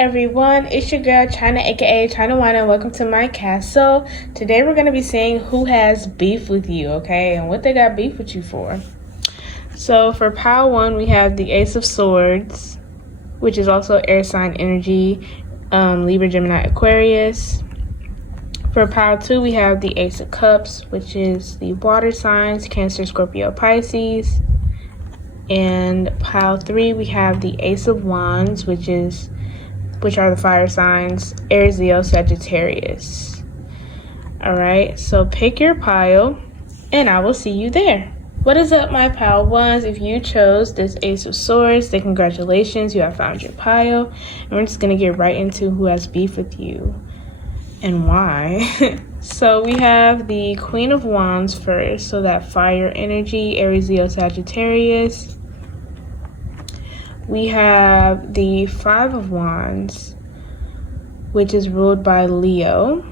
everyone, it's your girl China, aka China Wine, and welcome to my cast. So today we're going to be seeing who has beef with you, okay, and what they got beef with you for. So for pile 1 we have the Ace of Swords, which is also air sign energy, Libra, Gemini, Aquarius. For pile 2 we have the Ace of Cups, which is the water signs, Cancer, Scorpio, Pisces. And pile 3 we have the Ace of Wands, which are the fire signs, Aries, Leo, Sagittarius. Alright, so pick your pile and I will see you there. What is up, my pile ones? If you chose this Ace of Swords, then congratulations, you have found your pile. And we're just gonna get right into who has beef with you and why. So we have the Queen of Wands first, so that fire energy, Aries, Leo, Sagittarius. We have the Five of Wands, which is ruled by Leo.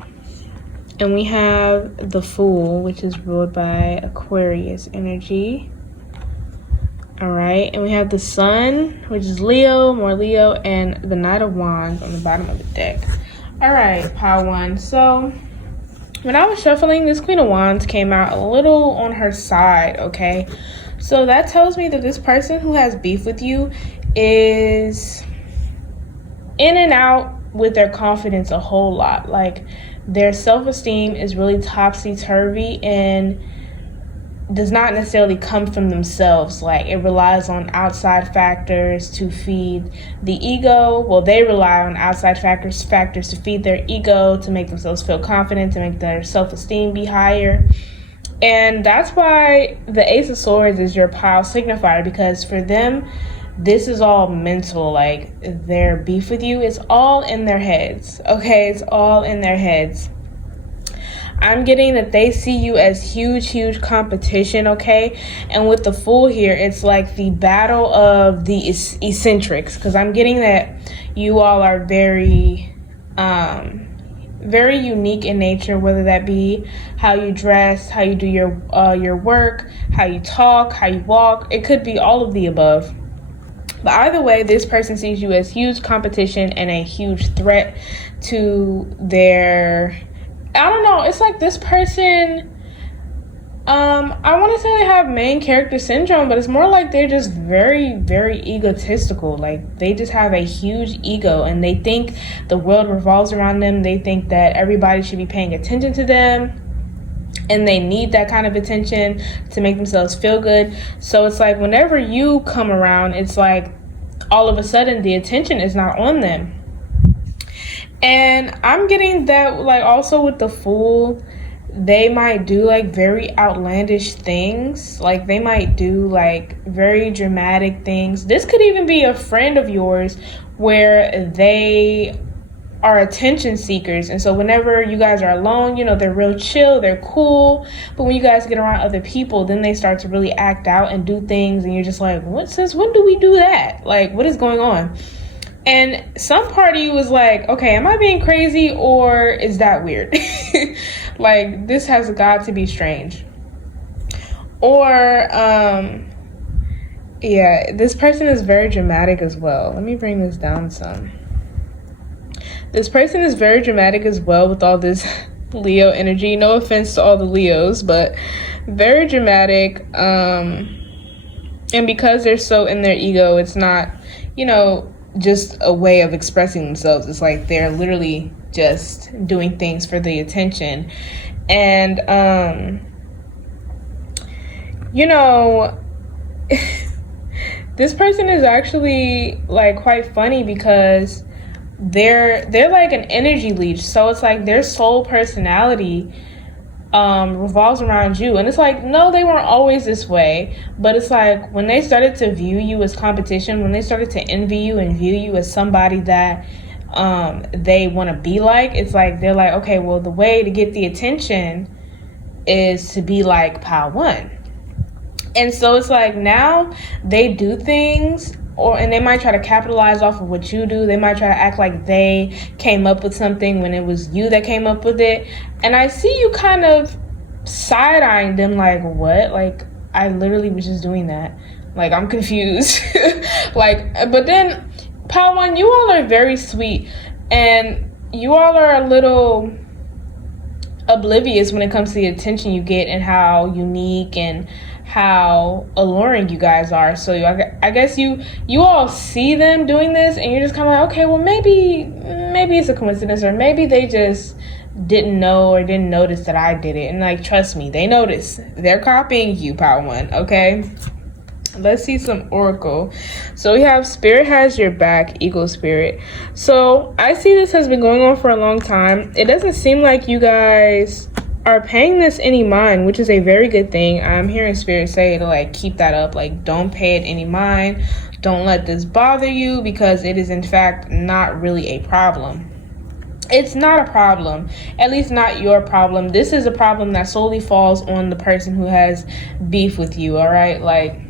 And we have the Fool, which is ruled by Aquarius energy. Alright, and we have the Sun, which is Leo, more Leo, and the Knight of Wands on the bottom of the deck. Alright, pile 1. So when I was shuffling, this Queen of Wands came out a little on her side, okay? So that tells me that this person who has beef with you is in and out with their confidence a whole lot. Like, their self-esteem is really topsy-turvy and does not necessarily come from themselves. Like, it relies on outside factors to feed the ego. Well, they rely on outside factors to feed their ego, to make themselves feel confident, to make their self-esteem be higher. And that's why the Ace of Swords is your pile signifier, because for them, this is all mental. Like, their beef with you is all in their heads, okay? It's all in their heads. I'm getting that they see you as huge competition, okay? And with the Fool here, it's like the battle of the eccentrics, because I'm getting that you all are very unique in nature, whether that be how you dress, how you do your work, how you talk, how you walk. It could be all of the above. But either way, this person sees you as huge competition and a huge threat to their, I don't know, it's like this person, I want to say they have main character syndrome, but it's more like they're just very egotistical. Like, they just have a huge ego and they think the world revolves around them. They think that everybody should be paying attention to them, and they need that kind of attention to make themselves feel good. So it's like whenever you come around, it's like all of a sudden the attention is not on them. And I'm getting that, like, also with the Fool, they might do like very outlandish things. Like, they might do like very dramatic things. This could even be a friend of yours where they are attention seekers, and so whenever you guys are alone, you know, they're real chill, they're cool, but when you guys get around other people, then they start to really act out and do things, and you're just like, since when do we do that? Like, what is going on? And some part of you was like, okay, am I being crazy, or is that weird? Like, this has got to be strange. Or yeah, this person is very dramatic as well. Let me bring this down some. This person is very dramatic as well with all this Leo energy. No offense to all the Leos, but very dramatic. And because they're so in their ego, it's not, you know, just a way of expressing themselves. It's like they're literally just doing things for the attention. And, you know, this person is actually like quite funny because they're like an energy leech. So it's like their sole personality revolves around you. And it's like, no, they weren't always this way, but it's like when they started to view you as competition, when they started to envy you and view you as somebody that they want to be like, it's like they're like, okay, well, the way to get the attention is to be like pile 1. And so it's like now they do things, and they might try to capitalize off of what you do. They might try to act like they came up with something when it was you that came up with it. And I see you kind of side-eyeing them like, what? Like, I literally was just doing that. Like, I'm confused. Like, but then Pile one, you all are very sweet, and you all are a little oblivious when it comes to the attention you get and how unique and how alluring you guys are. So I guess you all see them doing this and you're just kind of like, okay, well, maybe it's a coincidence, or maybe they just didn't know or didn't notice that I did it. And like, trust me, they notice. They're copying you, Power One. Okay, let's see some oracle. So we have Spirit has your back, Eagle Spirit. So I see this has been going on for a long time. It doesn't seem like you guys are paying this any mind, which is a very good thing. I'm hearing Spirit say to like keep that up, like don't pay it any mind, don't let this bother you, because it is in fact not really a problem. It's not a problem, at least not your problem. This is a problem that solely falls on the person who has beef with you, all right? Like,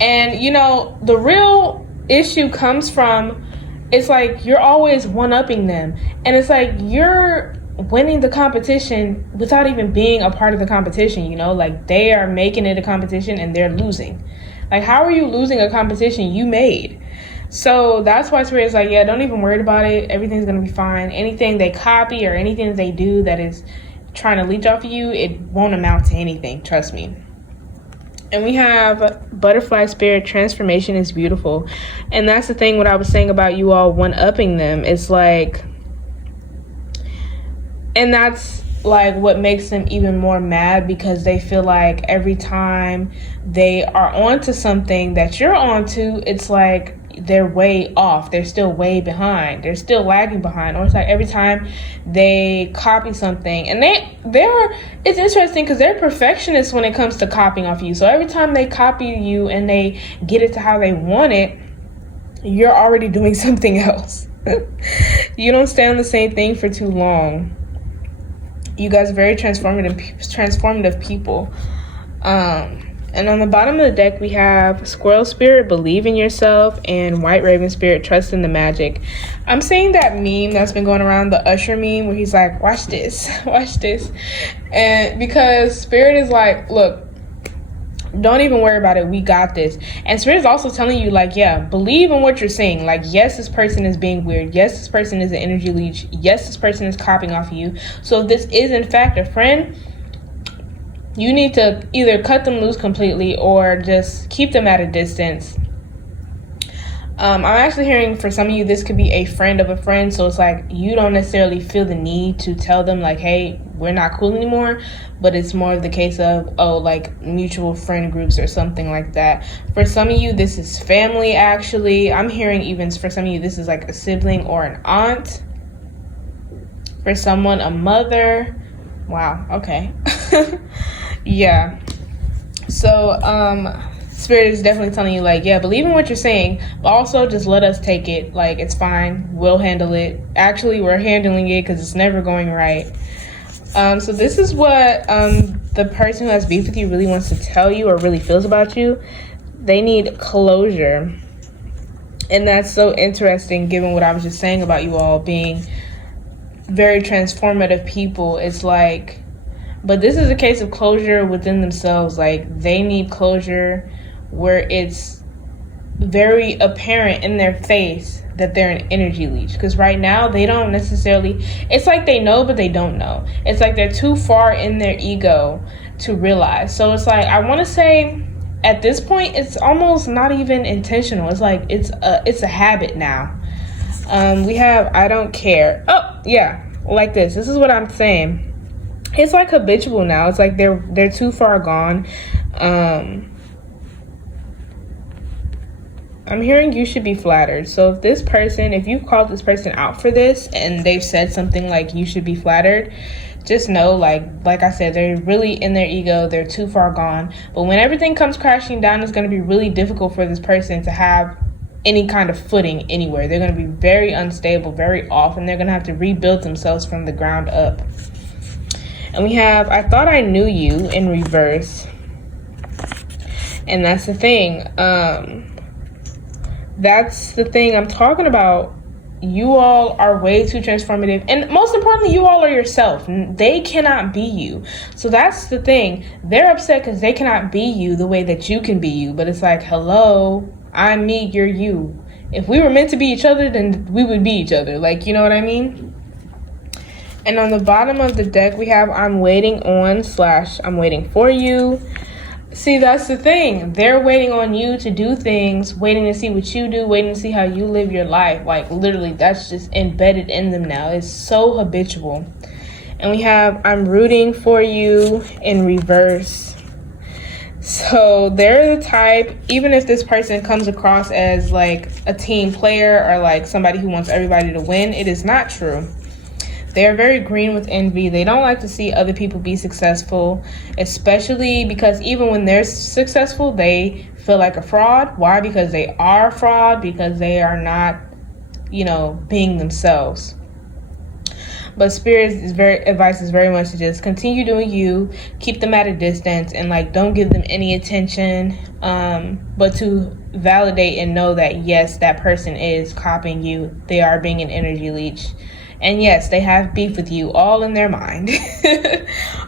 and you know, the real issue comes from, it's like you're always one-upping them, and it's like you're winning the competition without even being a part of the competition, you know? Like, they are making it a competition and they're losing. Like, how are you losing a competition you made? So that's why Spirit's like, yeah, don't even worry about it. Everything's going to be fine. Anything they copy or anything that they do that is trying to leech off of you, it won't amount to anything. Trust me. And we have Butterfly Spirit, transformation is beautiful. And that's the thing, what I was saying about you all one-upping them. It's like, and that's like what makes them even more mad, because they feel like every time they are onto something that you're onto, it's like they're way off. They're still way behind. They're still lagging behind. Or it's like every time they copy something, and it's interesting because they're perfectionists when it comes to copying off you. So every time they copy you and they get it to how they want it, you're already doing something else. You don't stay on the same thing for too long. You guys are very transformative people. And on the bottom of the deck, we have Squirrel Spirit, believe in yourself, and White Raven Spirit, trust in the magic. I'm seeing that meme that's been going around, the Usher meme, where he's like, watch this, watch this. And because Spirit is like, look, don't even worry about it. We got this. And Spirit is also telling you, like, yeah, believe in what you're saying. Like, yes, this person is being weird. Yes, this person is an energy leech. Yes, this person is copying off of you. So if this is, in fact, a friend, you need to either cut them loose completely or just keep them at a distance. I'm actually hearing for some of you, this could be a friend of a friend. So it's like you don't necessarily feel the need to tell them like, hey, we're not cool anymore. But it's more of the case of, oh, like mutual friend groups or something like that. For some of you, this is family, actually. I'm hearing even for some of you, this is like a sibling or an aunt. For someone, a mother. Wow, okay. Yeah. So, Spirit is definitely telling you, like, yeah, believe in what you're saying, but also just let us take it. Like, it's fine. We'll handle it. Actually, we're handling it because it's never going right. So this is what the person who has beef with you really wants to tell you or really feels about you. They need closure. And that's so interesting given what I was just saying about you all being very transformative people. It's like, but this is a case of closure within themselves. Like, they need closure where it's very apparent in their face that they're an energy leech. Because right now, they don't necessarily, it's like they know, but they don't know. It's like they're too far in their ego to realize. So it's like, I want to say, at this point, it's almost not even intentional. It's like, it's a habit now. We have, I don't care. Oh, yeah, like this. This is what I'm saying. It's like habitual now. It's like they're too far gone. I'm hearing you should be flattered. So if you've called this person out for this and they've said something like you should be flattered, just know, like I said, they're really in their ego. They're too far gone. But when everything comes crashing down, it's going to be really difficult for this person to have any kind of footing anywhere. They're going to be very unstable, very off, and they're going to have to rebuild themselves from the ground up. And we have, I thought I knew you in reverse. And that's the thing. That's the thing I'm talking about. You all are way too transformative. And most importantly, you all are yourself. They cannot be you. So that's the thing. They're upset because they cannot be you the way that you can be you. But it's like, hello, I'm me, you're you. if we were meant to be each other, then we would be each other. Like, you know what I mean? And on the bottom of the deck, we have I'm waiting on / I'm waiting for you. See, that's the thing. They're waiting on you to do things, waiting to see what you do, waiting to see how you live your life. Like, literally, that's just embedded in them now. It's so habitual. And we have I'm rooting for you in reverse. So they're the type, even if this person comes across as like a team player or like somebody who wants everybody to win, it is not true. They're very green with envy. They don't like to see other people be successful, especially because even when they're successful, they feel like a fraud. Why? Because they are a fraud, because they are not, being themselves. But Spirit's advice is very much to just continue doing you, keep them at a distance, and like don't give them any attention, but to validate and know that yes, that person is copying you. They are being an energy leech. And yes, they have beef with you, all in their mind.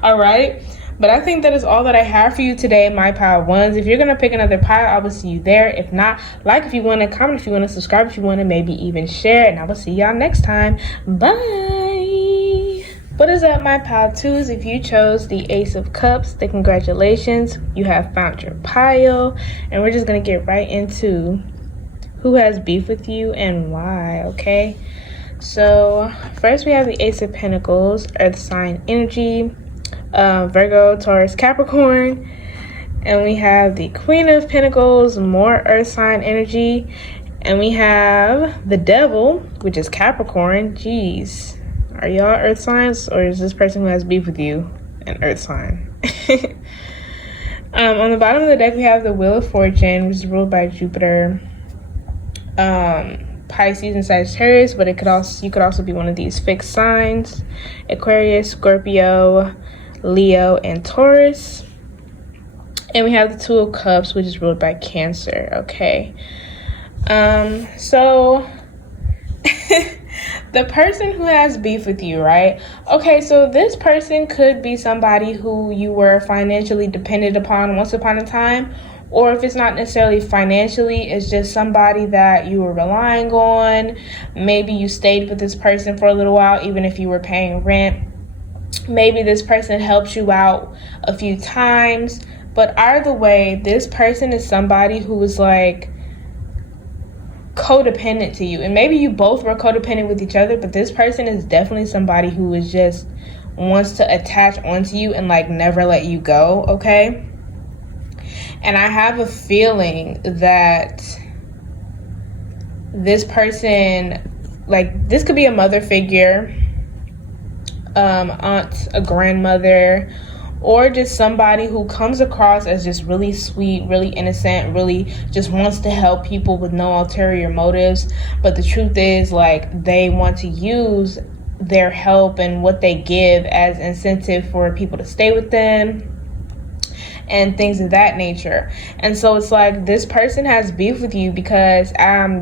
All right. But I think that is all that I have for you today, my pile ones. If you're going to pick another pile, I will see you there. If not, like if you want to, comment if you want to, subscribe if you want to, maybe even share. And I will see y'all next time. Bye. What is up, my pile twos? If you chose the Ace of Cups, then congratulations. You have found your pile. And we're just going to get right into who has beef with you and why, okay? So first we have the Ace of Pentacles, Earth sign energy, Virgo, Taurus, Capricorn. And we have the Queen of Pentacles, more Earth sign energy. And we have the Devil, which is Capricorn. Jeez, are y'all Earth signs, or is this person who has beef with you an Earth sign? On the bottom of the deck we have the Wheel of Fortune, which is ruled by Jupiter, Pisces and Sagittarius, but you could also be one of these fixed signs: Aquarius, Scorpio, Leo, and Taurus. And we have the Two of Cups, which is ruled by Cancer. Okay, so the person who has beef with you, right? Okay, so this person could be somebody who you were financially dependent upon once upon a time. Or if it's not necessarily financially, it's just somebody that you were relying on. Maybe you stayed with this person for a little while, even if you were paying rent. Maybe this person helped you out a few times. But either way, this person is somebody who is like codependent to you. And maybe you both were codependent with each other, but this person is definitely somebody who is just wants to attach onto you and like never let you go, okay? And I have a feeling that this person, like, this could be a mother figure, aunt, a grandmother, or just somebody who comes across as just really sweet, really innocent, really just wants to help people with no ulterior motives. But the truth is, like, they want to use their help and what they give as incentive for people to stay with them and things of that nature. And so it's like this person has beef with you because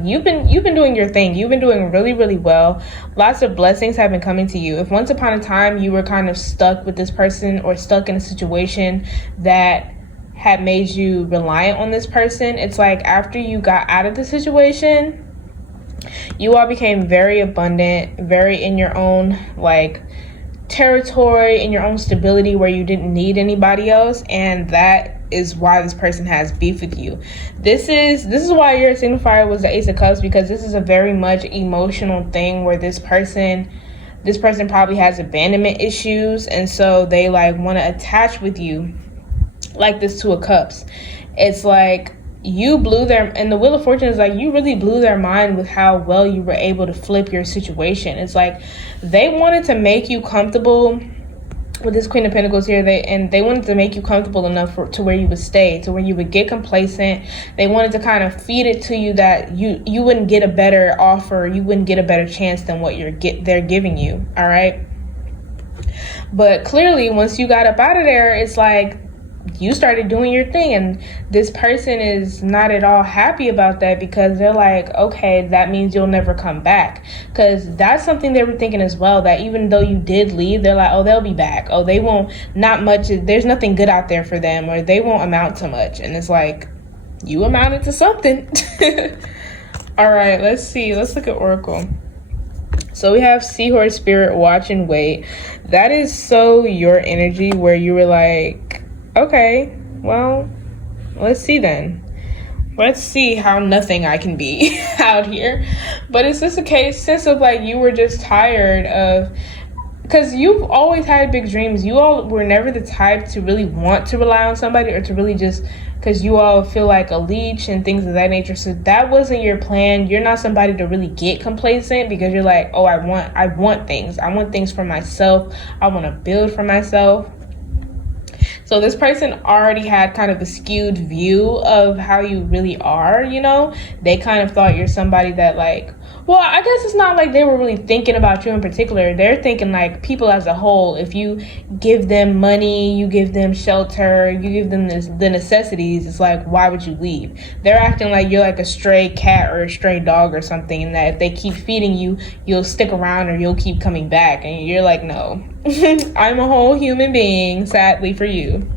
you've been doing your thing. You've been doing really, really well. Lots of blessings have been coming to you. If once upon a time you were kind of stuck with this person or stuck in a situation that had made you reliant on this person, it's like after you got out of the situation, you all became very abundant, very in your own like territory, in your own stability where you didn't need anybody else. And that is why this person has beef with you. This is why your signifier was the Ace of Cups, because this is a very much emotional thing where this person probably has abandonment issues, and so they like want to attach with you like this Two of Cups. It's like you blew and the Wheel of Fortune is like you really blew their mind with how well you were able to flip your situation. It's like they wanted to make you comfortable with this Queen of Pentacles here. They wanted to make you comfortable enough to where you would stay, to where you would get complacent. They wanted to kind of feed it to you that you wouldn't get a better offer, you wouldn't get a better chance than what they're giving you. All right. But clearly, once you got up out of there, it's like you started doing your thing, and this person is not at all happy about that, because they're like, okay, that means you'll never come back. Because that's something they were thinking as well, that even though you did leave, they're like, oh, they'll be back. Oh, they won't, not much, there's nothing good out there for them, or they won't amount to much. And it's like, you amounted to something. All right, let's see. Let's look at Oracle. So we have Seahorse Spirit, watch and wait. That is so your energy, where you were like, okay, well, let's see then. Let's see how nothing I can be out here. But is this a sense of like you were just tired of, because you've always had big dreams. You all were never the type to really want to rely on somebody, or to really just, because you all feel like a leech and things of that nature. So that wasn't your plan. You're not somebody to really get complacent, because you're like, oh, I want things. I want things for myself. I want to build for myself. So this person already had kind of a skewed view of how you really are, you know? They kind of thought you're somebody that like, well, I guess it's not like they were really thinking about you in particular. They're thinking like people as a whole. If you give them money, you give them shelter, you give them the necessities, it's like, why would you leave? They're acting like you're like a stray cat or a stray dog or something, and that if they keep feeding you, you'll stick around or you'll keep coming back. And you're like, no, I'm a whole human being, sadly for you.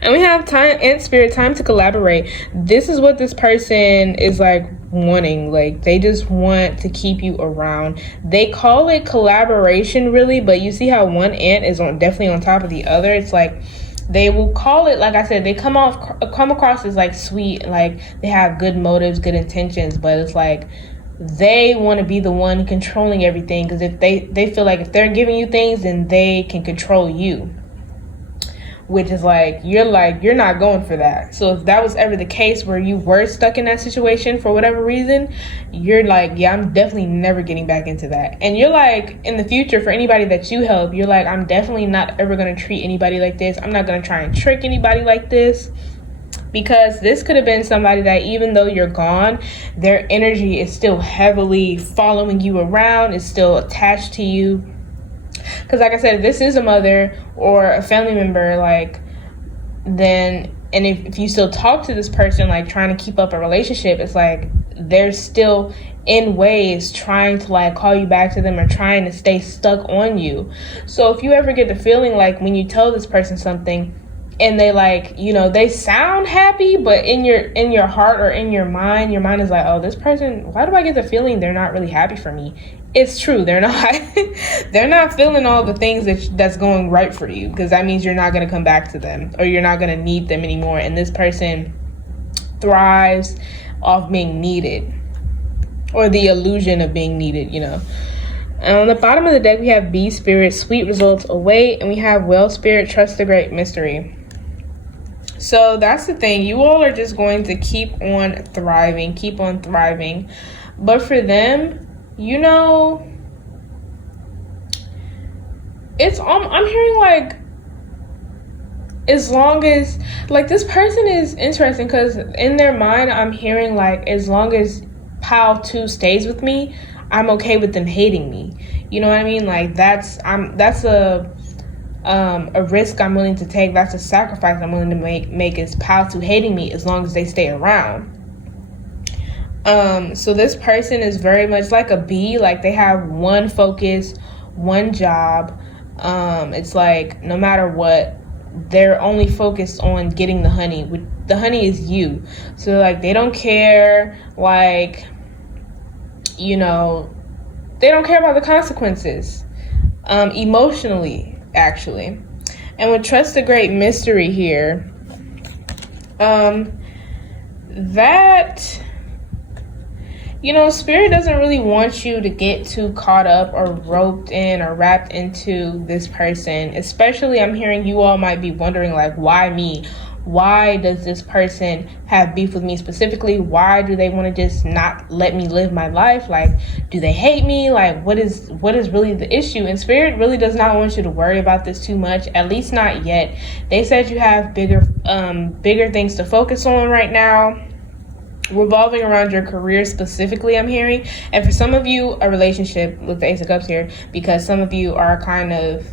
And we have time and spirit, time to collaborate. This is what this person is like wanting. Like they just want to keep you around. They call it collaboration really, but you see how one ant is definitely on top of the other. It's like they will call it, like I said, they come across as like sweet, like they have good motives, good intentions, but it's like they want to be the one controlling everything, because if they feel like if they're giving you things, then they can control you. Which is like you're not going for that. So if that was ever the case where you were stuck in that situation for whatever reason, you're like, yeah, I'm definitely never getting back into that. And you're like, in the future, for anybody that you help, you're like, I'm definitely not ever going to treat anybody like this. I'm not going to try and trick anybody like this. Because this could have been somebody that even though you're gone, their energy is still heavily following you around, is still attached to you. Because like I said, if this is a mother or a family member, like, then, and if you still talk to this person, like trying to keep up a relationship, it's like they're still in ways trying to like call you back to them or trying to stay stuck on you. So if you ever get the feeling like when you tell this person something and they like, you know, they sound happy, but in your heart or in your mind is like, oh, this person, why do I get the feeling they're not really happy for me? It's true, they're not. They're not feeling all the things that's going right for you, because that means you're not going to come back to them, or you're not going to need them anymore. And this person thrives off being needed, or the illusion of being needed, you know. And on the bottom of the deck, we have Bee Spirit, sweet results await, and we have Well Spirit, trust the great mystery. So that's the thing. You all are just going to keep on thriving. But for them, you know, it's I'm hearing like, as long as, like, this person is interesting, because in their mind I'm hearing like, as long as Pile 2 stays with me, I'm okay with them hating me. You know what I mean? Like that's a risk I'm willing to take. That's a sacrifice I'm willing to make is Pile 2 hating me, as long as they stay around. So this person is very much like a bee. Like they have one focus, one job. It's like no matter what, they're only focused on getting the honey. The honey is you. So like they don't care, like, you know, they don't care about the consequences, emotionally, actually. And with trust the great mystery here, that, you know, spirit doesn't really want you to get too caught up or roped in or wrapped into this person. Especially, I'm hearing you all might be wondering, like, why me? Why does this person have beef with me specifically? Why do they want to just not let me live my life? Like, do they hate me? Like, what is really the issue? And spirit really does not want you to worry about this too much, at least not yet. They said you have bigger things to focus on right now, revolving around your career specifically, I'm hearing. And for some of you, a relationship with the Ace of Cups here, because some of you are kind of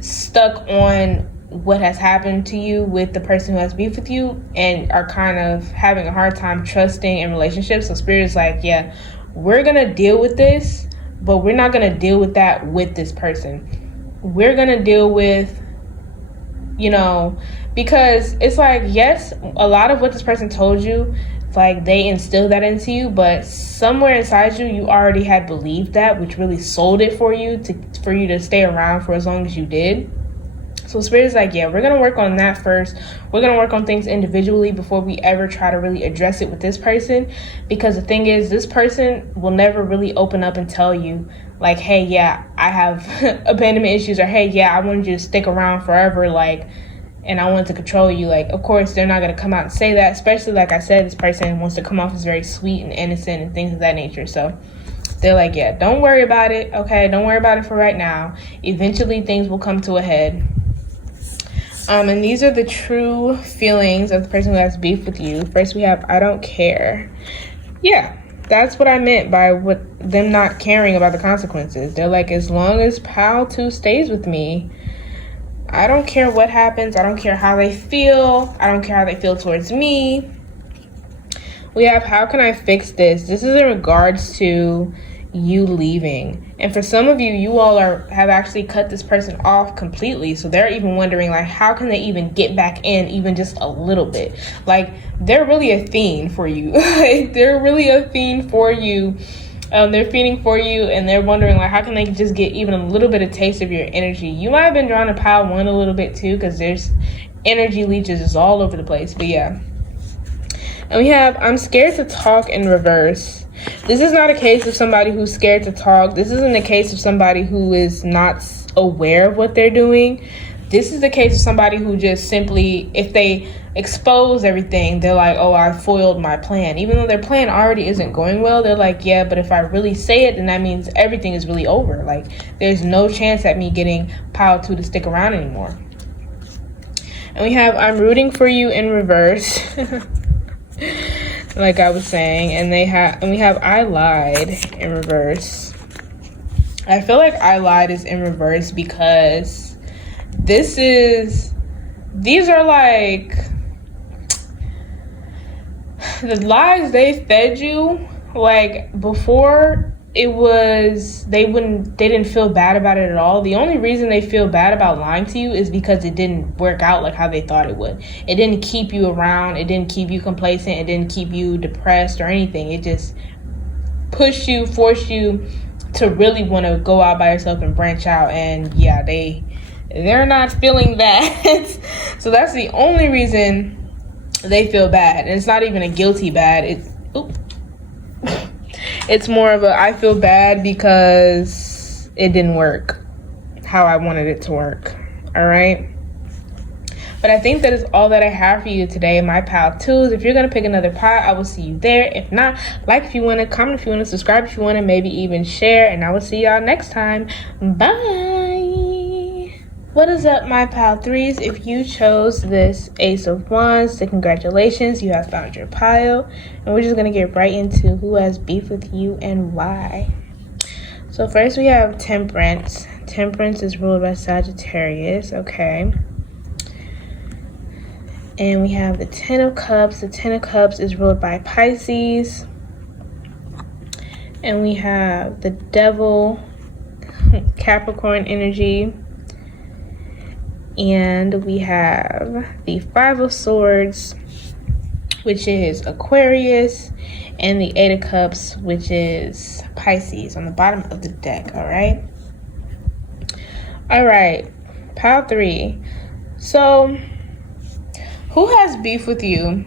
stuck on what has happened to you with the person who has beef with you, and are kind of having a hard time trusting in relationships. So spirit is like, yeah, we're gonna deal with this, but we're not gonna deal with that with this person. We're gonna deal with, you know, because it's like, yes, a lot of what this person told you, like they instilled that into you, but somewhere inside you, you already had believed that, which really sold it for you to stay around for as long as you did. So Spirit is like, yeah, we're going to work on that first. We're going to work on things individually before we ever try to really address it with this person. Because the thing is, this person will never really open up and tell you, like, hey, yeah, I have abandonment issues, or hey, yeah, I wanted you to stick around forever, like, and I wanted to control you. Like, of course, they're not going to come out and say that, especially, like I said, this person wants to come off as very sweet and innocent and things of that nature. So they're like, yeah, don't worry about it. Okay, don't worry about it for right now. Eventually, things will come to a head. And these are the true feelings of the person who has beef with you. First, we have, I don't care. Yeah, that's what I meant by them not caring about the consequences. They're like, as long as Pal 2 stays with me, I don't care what happens. I don't care how they feel. I don't care how they feel towards me. We have, how can I fix this? This is in regards to you leaving. And for some of you, you all have actually cut this person off completely. So they're even wondering, like, how can they even get back in even just a little bit? Like, they're really a fiend for you. Like, they're really a fiend for you. They're feeding for you, and they're wondering, like, how can they just get even a little bit of taste of your energy? You might have been drawn to Pile 1 a little bit too, because there's energy leeches is all over the place. But yeah. And we have, I'm scared to talk in reverse. This is not a case of somebody who's scared to talk. This isn't a case of somebody who is not aware of what they're doing. This is the case of somebody who just simply, if they expose everything, they're like, oh, I foiled my plan. Even though their plan already isn't going well, they're like, yeah, but if I really say it, then that means everything is really over. Like, there's no chance at me getting Pile 2 to stick around anymore. And we have, I'm rooting for you in reverse. Like I was saying, and we have I lied in reverse. I feel like I lied is in reverse because these are like the lies they fed you. Like, before, it was they didn't feel bad about it at all. The only reason they feel bad about lying to you is because it didn't work out like how they thought it would. It didn't keep you around. It didn't keep you complacent. It didn't keep you depressed or anything. It just pushed you, forced you to really want to go out by yourself and branch out. And yeah, they're not feeling that. So that's the only reason they feel bad. And it's not even a guilty bad. It's more of a, I feel bad because it didn't work how I wanted it to work. All right. But I think that is all that I have for you today, my Pile 2s. If you're going to pick another pile, I will see you there. If not, like if you want to, comment if you want to, subscribe if you want to, maybe even share. And I will see y'all next time. Bye. What is up, my Pile 3s? If you chose this Ace of Wands, then congratulations, you have found your pile. And we're just going to get right into who has beef with you and why. So first we have Temperance. Temperance is ruled by Sagittarius, okay. And we have the Ten of Cups. The Ten of Cups is ruled by Pisces. And we have the Devil, Capricorn energy. And we have the Five of Swords, which is Aquarius, and the Eight of Cups, which is Pisces, on the bottom of the deck, all right? All right, Pile 3. So, who has beef with you?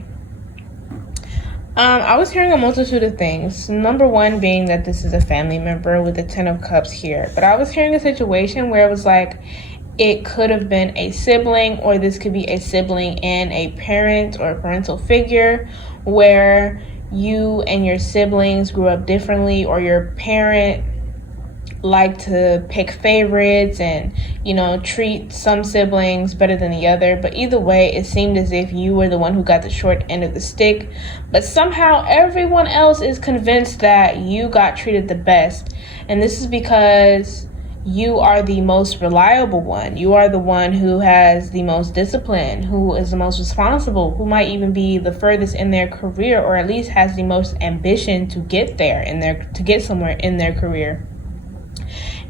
I was hearing a multitude of things. Number one being that this is a family member with the Ten of Cups here. But I was hearing a situation where it was like, it could have been a sibling, or this could be a sibling and a parent or a parental figure, where you and your siblings grew up differently, or your parent liked to pick favorites and, you know, treat some siblings better than the other. But either way, it seemed as if you were the one who got the short end of the stick. But somehow everyone else is convinced that you got treated the best. And this is because you are the most reliable one. You are the one who has the most discipline, who is the most responsible, who might even be the furthest in their career, or at least has the most ambition to get there to get somewhere in their career.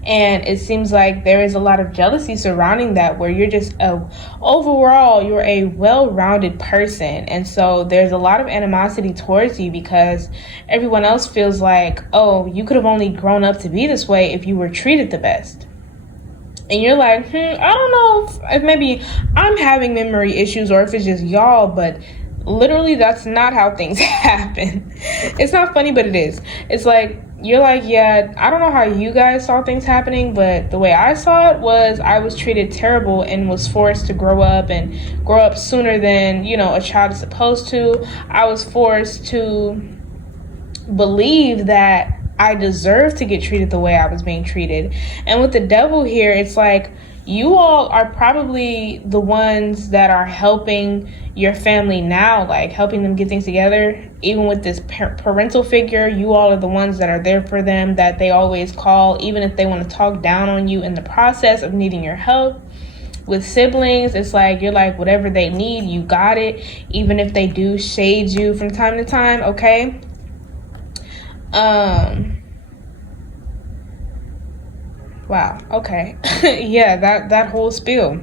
And it seems like there is a lot of jealousy surrounding that, where you're just overall you're a well-rounded person, and so there's a lot of animosity towards you because everyone else feels like, oh, you could have only grown up to be this way if you were treated the best. And you're like, I don't know if maybe I'm having memory issues or if it's just y'all, but literally that's not how things happen. It's not funny, but it is. It's like, you're like, yeah, I don't know how you guys saw things happening, but the way I saw it was I was treated terrible and was forced to grow up sooner than, a child is supposed to. I was forced to believe that I deserve to get treated the way I was being treated. And with the devil here, it's like you all are probably the ones that are helping your family now, like helping them get things together. Even with this parental figure, you all are the ones that are there for them, that they always call, even if they want to talk down on you in the process of needing your help. With siblings, it's like you're like, whatever they need, you got it, even if they do shade you from time to time, okay? Wow, okay. Yeah, that whole spiel.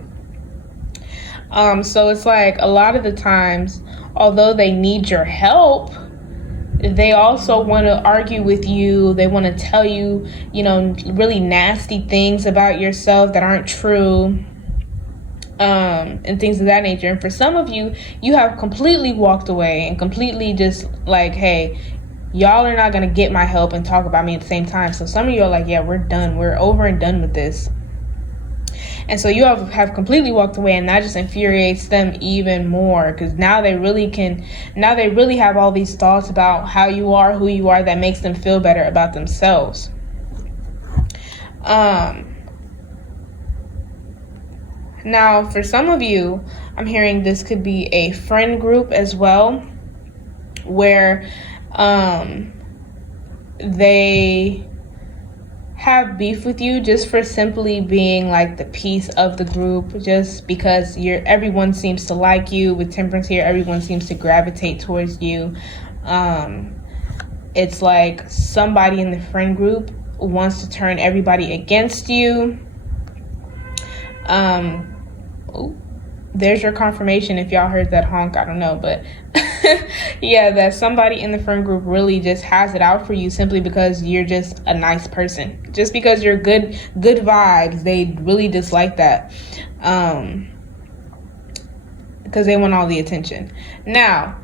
So it's like a lot of the times, although they need your help, they also want to argue with you. They want to tell you, really nasty things about yourself that aren't true, and things of that nature. And for some of you, you have completely walked away and completely just like, hey, y'all are not going to get my help and talk about me at the same time. So some of you are like, yeah, we're done. We're over and done with this. And so you have completely walked away, and that just infuriates them even more, because now they really have all these thoughts about how you are, who you are, that makes them feel better about themselves. Now, for some of you, I'm hearing this could be a friend group as well, where they have beef with you just for simply being like the piece of the group, just because everyone seems to like you. With temperance here, everyone seems to gravitate towards you. It's like somebody in the friend group wants to turn everybody against you. There's your confirmation if y'all heard that honk. I don't know, but yeah, that somebody in the friend group really just has it out for you simply because you're just a nice person. Just because you're good vibes, they really dislike that, because they want all the attention. Now,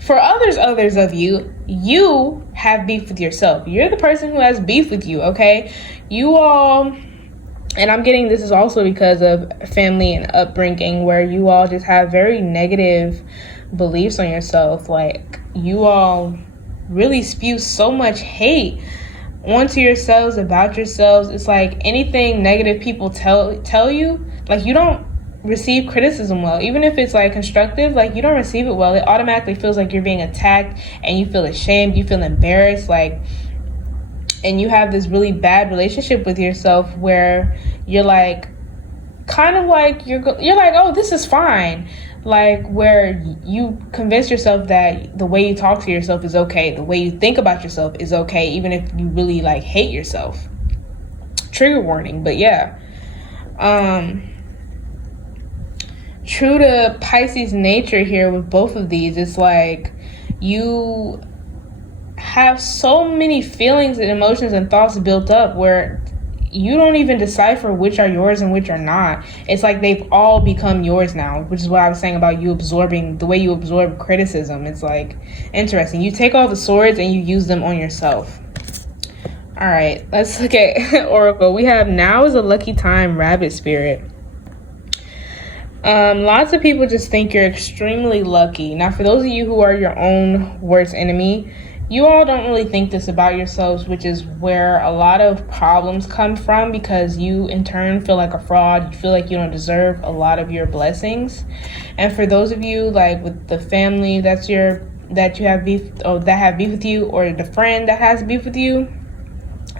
for others of you, you have beef with yourself. You're the person who has beef with you, okay? You all... And I'm getting this is also because of family and upbringing, where you all just have very negative beliefs on yourself. Like, you all really spew so much hate onto yourselves, about yourselves. It's like anything negative people tell you, like, you don't receive criticism well. Even if it's like constructive, like, you don't receive it well. It automatically feels like you're being attacked, and you feel ashamed, you feel embarrassed, like, and you have this really bad relationship with yourself where you're like, kind of like, you're like, oh, this is fine. Like, where you convince yourself that the way you talk to yourself is okay, the way you think about yourself is okay, even if you really like hate yourself. Trigger warning, but yeah. True to Pisces nature here with both of these, it's like you have so many feelings and emotions and thoughts built up where you don't even decipher which are yours and which are not. It's like they've all become yours now, which is what I was saying about you absorbing, the way you absorb criticism. It's like interesting. You take all the swords and you use them on yourself. All right, let's look at Oracle. We have now is a lucky time, Rabbit Spirit. Lots of people just think you're extremely lucky. Now, for those of you who are your own worst enemy, you all don't really think this about yourselves, which is where a lot of problems come from, because you in turn feel like a fraud. You feel like you don't deserve a lot of your blessings. And for those of you like with the family that you have beef, or that have beef with you, or the friend that has beef with you,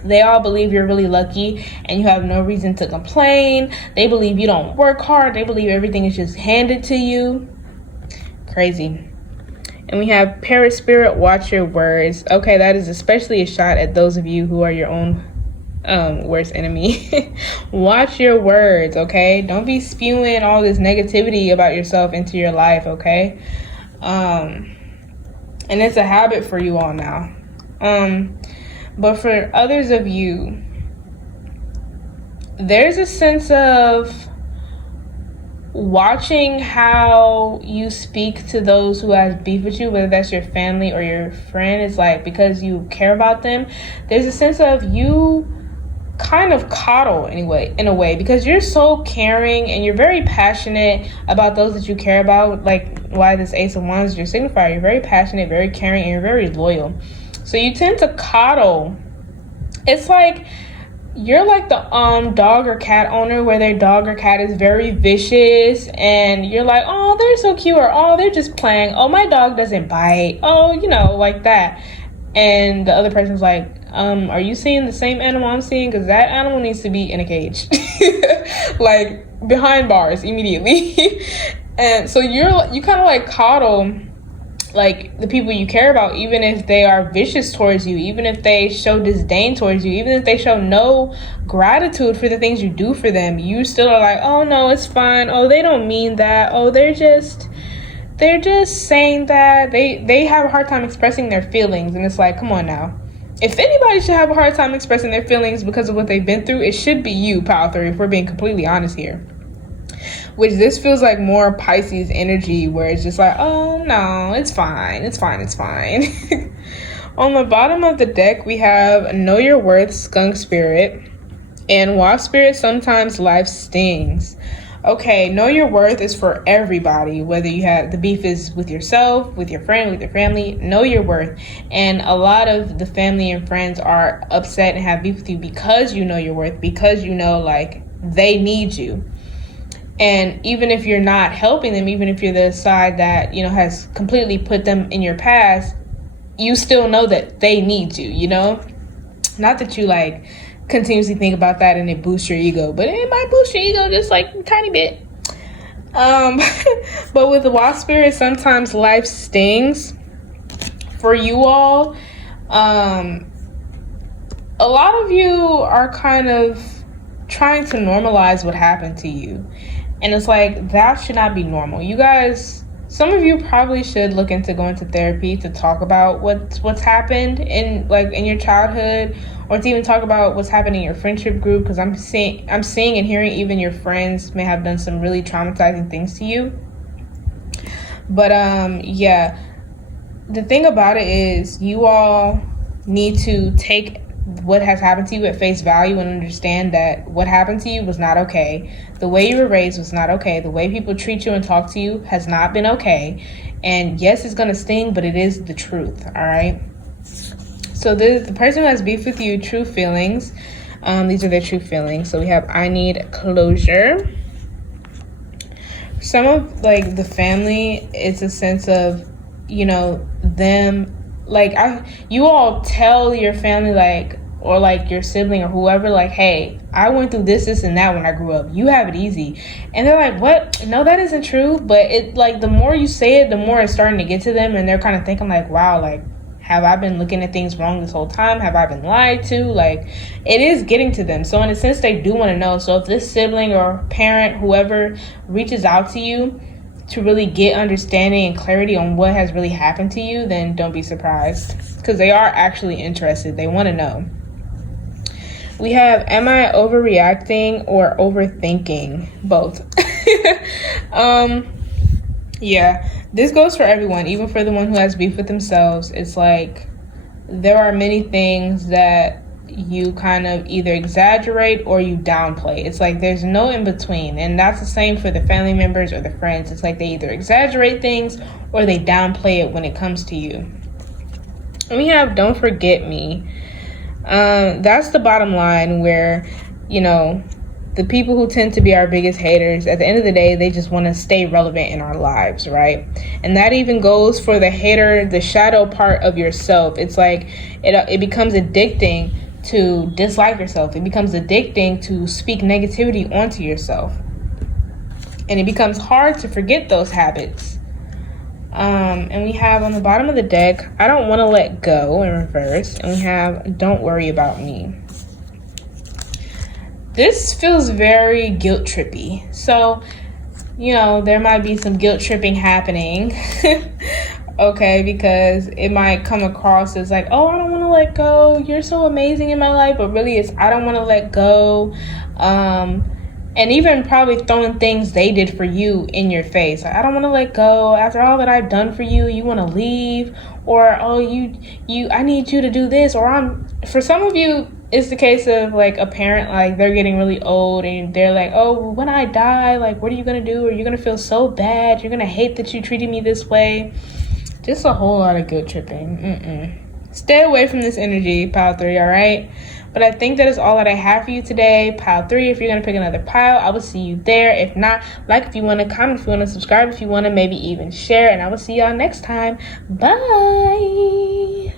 they all believe you're really lucky and you have no reason to complain. They believe you don't work hard. They believe everything is just handed to you. Crazy. And we have Parrot Spirit, watch your words. Okay, that is especially a shot at those of you who are your own worst enemy. Watch your words, okay? Don't be spewing all this negativity about yourself into your life, okay? And it's a habit for you all now. But for others of you, there's a sense of watching how you speak to those who have beef with you, whether that's your family or your friend. It's like, because you care about them, there's a sense of you kind of coddle in a way, because you're so caring and you're very passionate about those that you care about. Like why this Ace of Wands is your signifier. You're very passionate, very caring, and you're very loyal. So you tend to coddle. It's like you're like the dog or cat owner where their dog or cat is very vicious, and you're like, oh, they're so cute, or oh, they're just playing, oh, my dog doesn't bite, oh, you know, like that. And the other person's like, are you seeing the same animal I'm seeing? Because that animal needs to be in a cage. Like behind bars immediately. And so you kind of like coddle like the people you care about, even if they are vicious towards you, even if they show disdain towards you, even if they show no gratitude for the things you do for them. You still are like, oh no, it's fine, oh, they don't mean that, oh, they're just saying that. They have a hard time expressing their feelings. And it's like, come on now, if anybody should have a hard time expressing their feelings because of what they've been through, it should be you, Power 3, if we're being completely honest here. Which this feels like more Pisces energy, where it's just like, oh no, it's fine. On the bottom of the deck, we have Know Your Worth, Skunk Spirit, and Wasp Spirit. Sometimes life stings. Okay, know your worth is for everybody, whether you have the beef is with yourself, with your friend, with your family. Know your worth. And a lot of the family and friends are upset and have beef with you because you know your worth, because you know, like, they need you. And even if you're not helping them, even if you're the side that, you know, has completely put them in your past, you still know that they need you, you know? Not that you, like, continuously think about that and it boosts your ego, but it might boost your ego just, like, a tiny bit. But with the Wasp Spirit, sometimes life stings. For you all, a lot of you are kind of trying to normalize what happened to you. And it's like, that should not be normal. You guys, some of you probably should look into going to therapy to talk about what's happened in your childhood, or to even talk about what's happening in your friendship group, because I'm seeing and hearing even your friends may have done some really traumatizing things to you. But yeah, the thing about it is, you all need to take what has happened to you at face value and understand that what happened to you was not okay. The way you were raised was not okay. The way people treat you and talk to you has not been okay. And yes, it's going to sting, but it is the truth, all right? So the person who has beef with you, true feelings. These are their true feelings. So we have, I need closure. Some of, like, the family, it's a sense of, you know, them, like, you all tell your family, like, or like your sibling or whoever, like, hey, I went through this and that when I grew up. You have it easy. And they're like, what? No, that isn't true. But it, like, the more you say it, the more it's starting to get to them. And they're kind of thinking, like, wow, like, have I been looking at things wrong this whole time? Have I been lied to? Like, it is getting to them. So in a sense, they do want to know. So if this sibling or parent, whoever reaches out to you to really get understanding and clarity on what has really happened to you, then don't be surprised, because they are actually interested. They want to know. We have, am I overreacting or overthinking? Both. Yeah, this goes for everyone, even for the one who has beef with themselves. It's like, there are many things that you kind of either exaggerate or you downplay. It's like there's no in between. And that's the same for the family members or the friends. It's like they either exaggerate things or they downplay it when it comes to you. And we have, don't forget me. That's the bottom line, where, you know, the people who tend to be our biggest haters, at the end of the day, they just want to stay relevant in our lives, right? And that even goes for the hater, the shadow part of yourself. It's like it becomes addicting to dislike yourself. It becomes addicting to speak negativity onto yourself. And it becomes hard to forget those habits. And we have on the bottom of the deck, I don't want to let go, in reverse. And we have, don't worry about me. this feels very guilt trippy. So, you know, there might be some guilt tripping happening. Okay, because it might come across as like, oh, I don't want to let go. You're so amazing in my life. But really, it's I don't want to let go. And even probably throwing things they did for you in your face. Like, I don't want to let go. After all that I've done for you, you want to leave. Or, oh, I need you to do this. Or for some of you, it's the case of like a parent, like they're getting really old and they're like, oh, when I die, like, what are you going to do? Or you're going to feel so bad. You're going to hate that you treated me this way. Just a whole lot of guilt tripping. Stay away from this energy, pile 3, all right? But I think that is all that I have for you today. Pile 3, if you're going to pick another pile, I will see you there. If not, like if you want to, comment if you want to, subscribe if you want to, maybe even share. And I will see y'all next time. Bye.